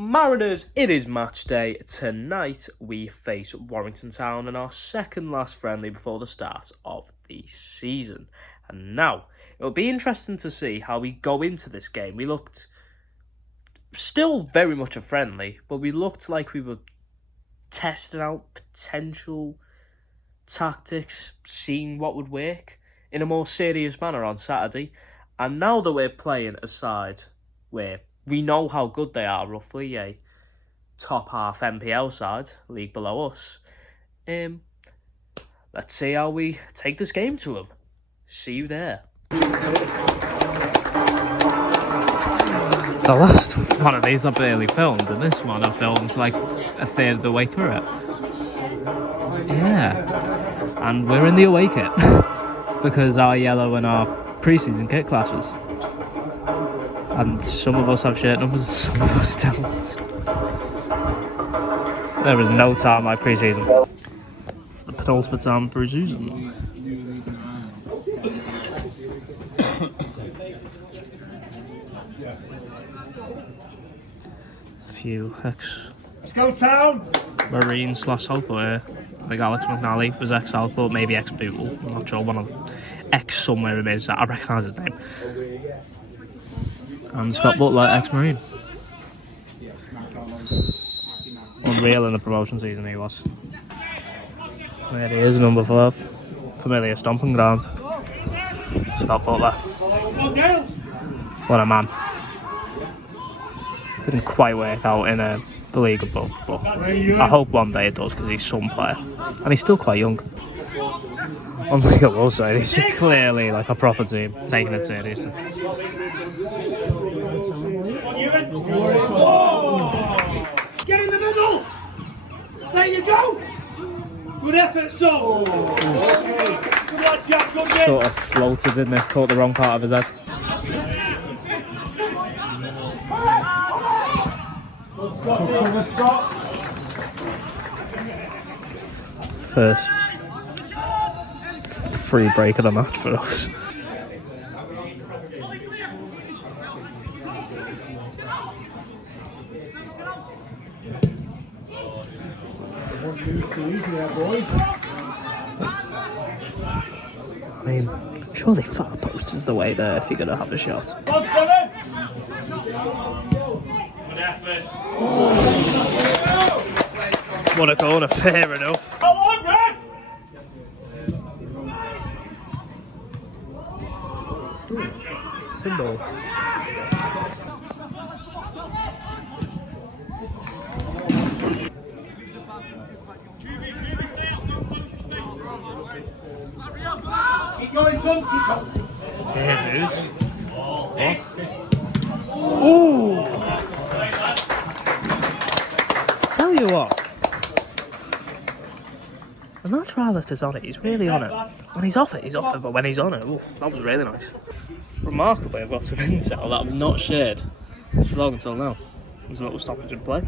Mariners, it is match day. Tonight we face Warrington Town in our second last friendly before the start of the season. And now, it'll be interesting to see how we go into this game. We looked still very much a friendly, but we looked like we were testing out potential tactics, seeing what would work in a more serious manner on Saturday. And now that we're playing a side where we know how good they are, roughly, a top half NPL side, league below us. Let's see how we take this game to them. See you there. The last one of these I barely filmed, and this one I filmed like a third of the way through it. Yeah. And we're in the away kit because our yellow and our pre-season kit clashes. And some of us have shirt numbers, some of us don't. There was no time like pre-season. The penultimate time pre-season. A few Let's go town! Marine / Southport. I think Alex McNally was ex-Southport, maybe ex-Bootle. I'm not sure, one of them. Ex-somewhere it is, I recognise his name. And Scott Butler, ex-Marine. Unreal in the promotion season he was. There he is, number 5. Familiar stomping ground. Scott Butler. What a man. Didn't quite work out in the league above, but I hope one day it does because he's some player. And he's still quite young. One thing I will say, he's clearly like a proper team, taking it seriously. Get in the middle! There you go! Good effort, son! Good lad, Jack, good game! Sort of floated, didn't it? Caught the wrong part of his head. First free break of the match for us. I mean, surely far post is the way there if you're going to have a shot. What a corner, fair enough. Come on, Brad! Pinball. Keep going, son, keep going. Here it is. Ooh! Tell you what. When that trialist is on it, he's really on it. When he's off it, he's off it, but when he's on it, ooh, that was really nice. Remarkably, I've got some intel that I've not shared this vlog until now. There's a little stoppage in play.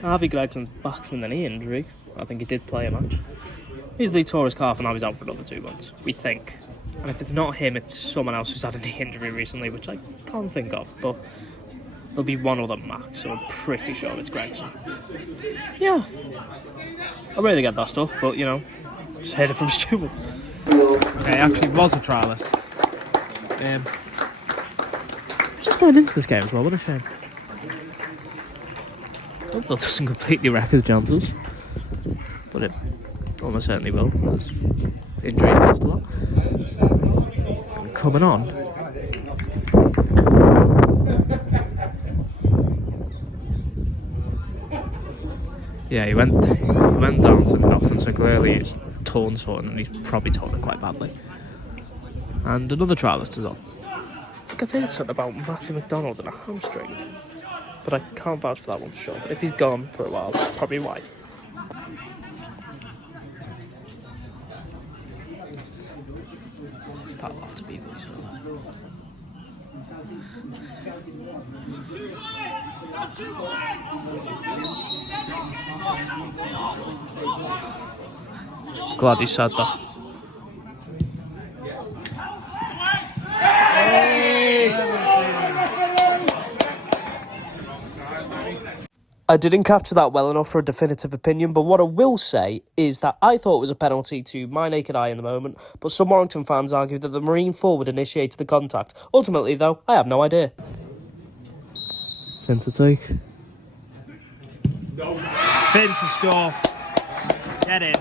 Harvey Gregson's back from the knee injury. I think he did play a match. Easily tore his calf and now he's out for another 2 months, we think. And if it's not him, it's someone else who's had a knee injury recently, which I can't think of, but there'll be one other max, so I'm pretty sure it's Gregson. Yeah. I really get that stuff, but you know, just heard it from Stuart. Okay, actually was a trialist. Just getting into this game as well, what a shame. Hope that doesn't completely wreck his chances, but it almost certainly will, because the injury cost a lot. And coming on. Yeah, he went down to nothing, so clearly he's torn something, and he's probably torn it quite badly. And another trialist is on. I think I've heard something about Matty McDonald and a hamstring, but I can't vouch for that one for sure. But if he's gone for a while, that's probably why. That'll have to be voiceover. Glad he said that. I didn't capture that well enough for a definitive opinion, but what I will say is that I thought it was a penalty to my naked eye in the moment, but some Warrington fans argued that the Marine forward initiated the contact. Ultimately, though, I have no idea. Finn to take. Finn to score. Get in.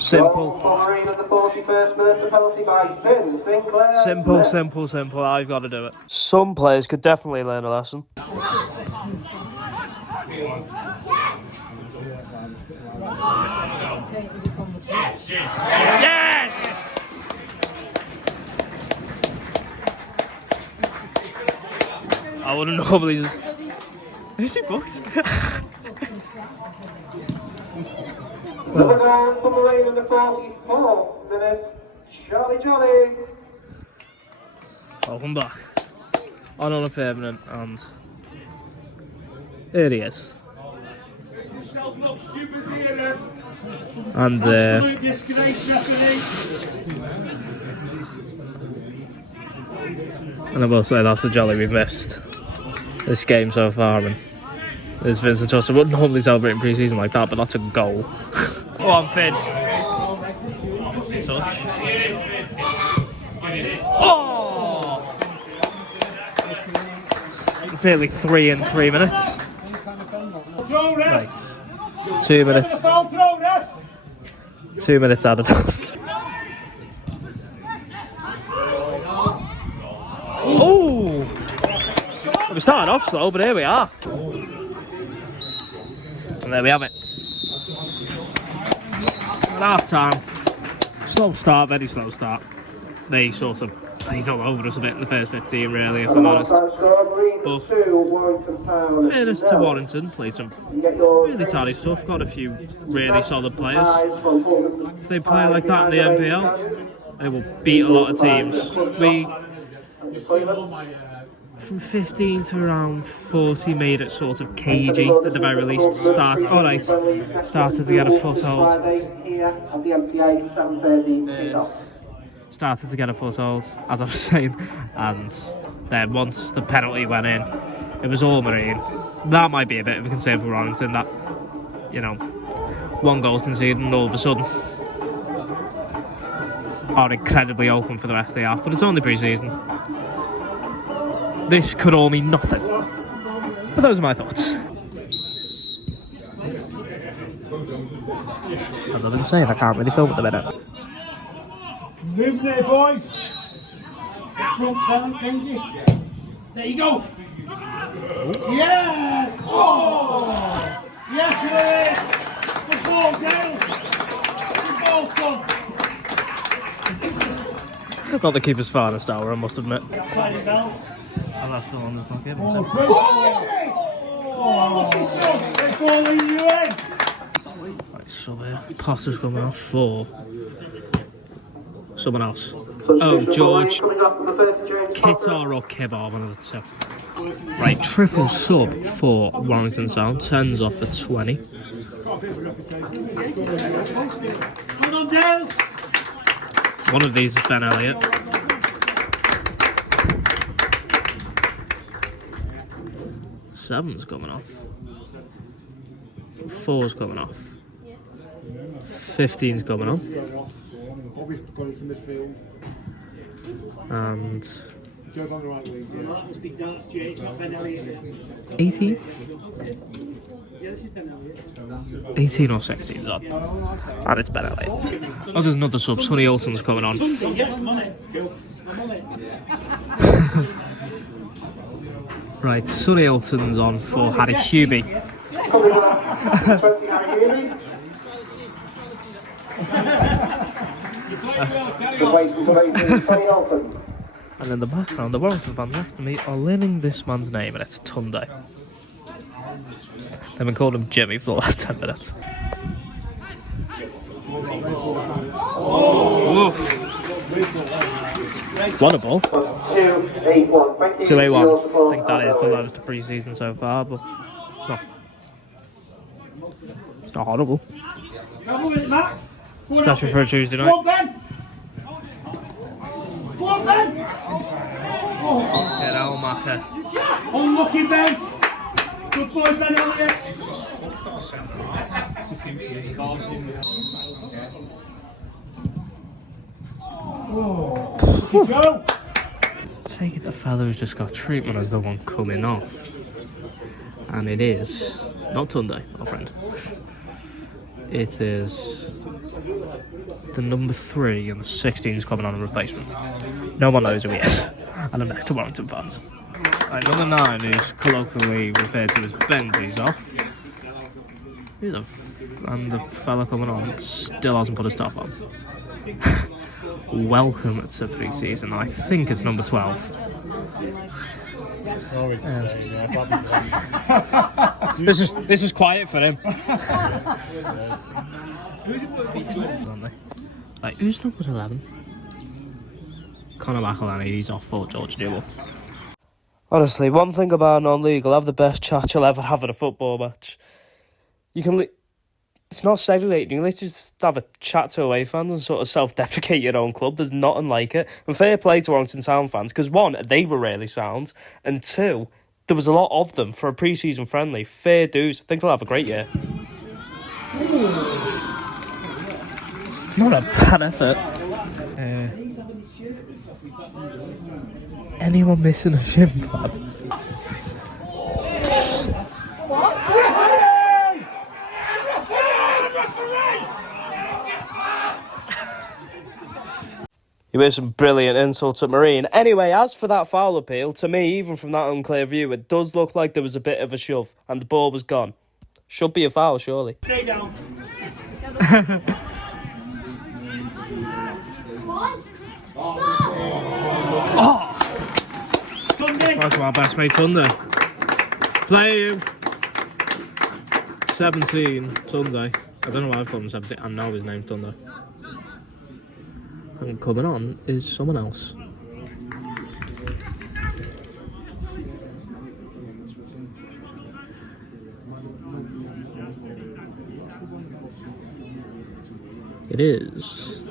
Simple. Simple. I've got to do it. Some players could definitely learn a lesson. Yes! I wouldn't normally just... Who's he booked? Number 9 for Marine in the 44th minute, Jolly. Welcome back. On a permanent, and here he is. And Absolute disgrace, referee. And I will say that's the jolly we've missed this game so far. And there's Vincent Tosta. Wouldn't normally celebrate in pre-season like that, but that's a goal. Go on, Finn. Touch. Oh! Nearly 3 in 3 minutes. Right. 2 minutes. 2 minutes added. Oh! We started off slow, but here we are. And there we have it. Half time. Slow start, very slow start. They sort of played all over us a bit in the first 15, really, if I'm honest. But fairness to Warrington, played some really tidy stuff, got a few really solid players. If they play like that in the NPL, they will beat a lot of teams. We, from 15 to around 40, made it sort of cagey at the very least. Started to get a foothold. Started to get a foothold, as I was saying, and then once the penalty went in, it was all Marine. That might be a bit of a concern for Warrington, that, you know, 1 goal conceded and all of a sudden are incredibly open for the rest of the half, but it's only pre-season. This could all mean nothing. But those are my thoughts. As I've been saying, I can't really film at the minute. Move there, boys. Front down, Kenji. There you go. Yeah. Oh. Yes, it is. Good ball, Dale. Good ball, son. Not the keeper's finest hour, I must admit. Outside bells. And that's the one that's not given to. Great ball leading you in. Right, sub here. Potter's coming off for someone else. Oh, George. Kittar or Kibar, one of the two. Right, triple sub for Warrington Town. 10's off for 20. Come on, Dales. One of these is Ben Elliott. Seven's coming off. 4's coming off. 15's coming off. And 18? 18 or 16's on. And it's Ben Elliott. Oh, there's another sub. Sonny Olsen's coming on. Right, Sonny Olsen's on for Harry Hubie. And in the background, the Warrington fans next to me are learning this man's name, and it's Tunde. They've been calling him Jimmy for the last 10 minutes. Oh. What a ball. 2-8-1. I think that is the lowest of pre-season so far, but it's not horrible. Especially for a Tuesday night. Come on, Ben! Get out, Maka. Unlucky, Ben! Good boy, Ben Elliott! Oh, Joe! Take it the fella who's just got treatment as the one coming off. And it is not Tunde, our friend. It is the number 3 and the 16 is coming on a replacement. No one knows who he is. And I'm next to Warrington fans. Right, number 9 is colloquially referred to as Benji's off. And the fella coming on still hasn't put a stop on. Welcome to pre-season. I think it's number 12. This is quiet for him. Like, who's number 11? Conor McElhenney, he's off for George Newell. Honestly, one thing about non-league, I'll have the best chat you'll ever have at a football match. You can... It's not segregated. You can literally just have a chat to away fans and sort of self-deprecate your own club. There's nothing like it. And fair play to Warrington Town fans, because 1, they were really sound, and 2, there was a lot of them for a pre-season friendly. Fair dues. I think they'll have a great year. It's not a bad effort. Anyone missing a shin pad? You hear some brilliant insults at Marine. Anyway, as for that foul appeal, to me, even from that unclear view, it does look like there was a bit of a shove and the ball was gone. Should be a foul, surely. Stay down. That's our best mate Tunde. Play him. 17, Tunde. I don't know why I've called him 17. I know his name's Tunde. And coming on is someone else. It is.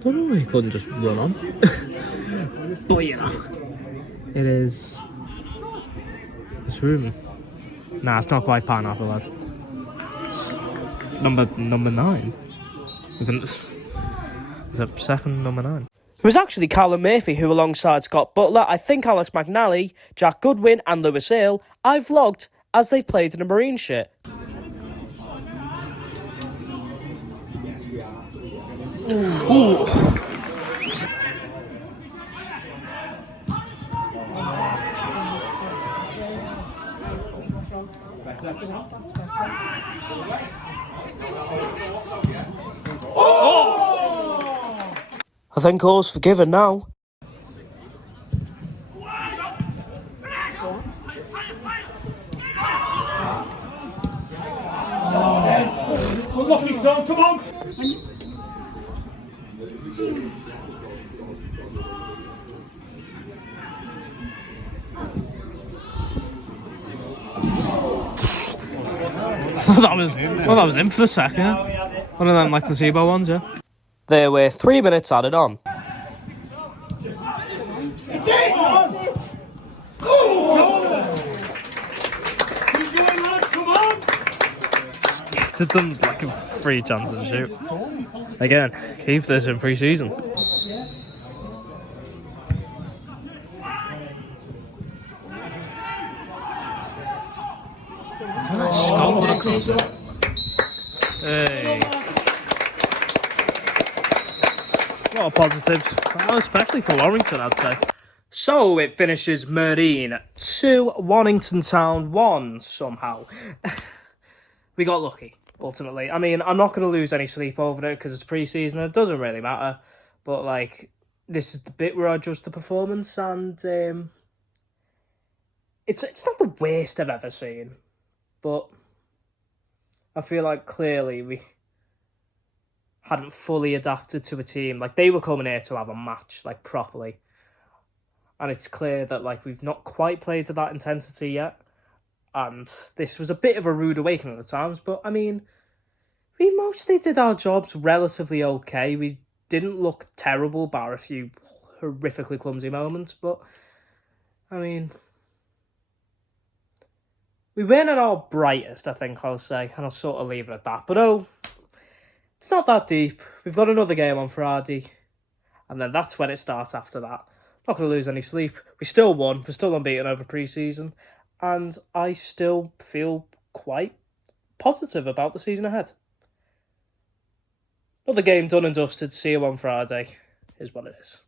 Don't know why he couldn't just run on. But yeah. It is. This room. Nah, it's not quite pineapple, lads. Number 9. Isn't it? Is it second number 9? It was actually Callum Murphy who, alongside Scott Butler, I think Alex McNally, Jack Goodwin and Lewis Earle, I vlogged as they played in a Marine shirt. Ooh. I think all's forgiven now. Unlucky, son, come on! that was him for a second. One of them like placebo ones, yeah. There were 3 minutes added on. It's it! Oh! Keep going, lad, come on! Gifted them like a free chance to shoot. Again, keep this in pre-season. Scott across it. Hey. A lot of positives, especially for Warrington, I'd say. So it finishes Marine 2, Warrington Town 1 somehow. We got lucky, ultimately. I mean, I'm not going to lose any sleep over it because it's pre-season. It doesn't really matter. But, like, this is the bit where I judge the performance, and it's not the worst I've ever seen. But I feel like clearly we hadn't fully adapted to a team. Like, they were coming here to have a match, like, properly. And it's clear that, like, we've not quite played to that intensity yet. And this was a bit of a rude awakening at times. But, I mean, we mostly did our jobs relatively okay. We didn't look terrible, bar a few horrifically clumsy moments, but, I mean, we weren't at our brightest, I think I'll say, and I'll sort of leave it at that. But it's not that deep. We've got another game on Friday, and then that's when it starts after that. Not going to lose any sleep. We still won. We're still unbeaten over pre-season, and I still feel quite positive about the season ahead. Another game done and dusted. See you on Friday, is what it is.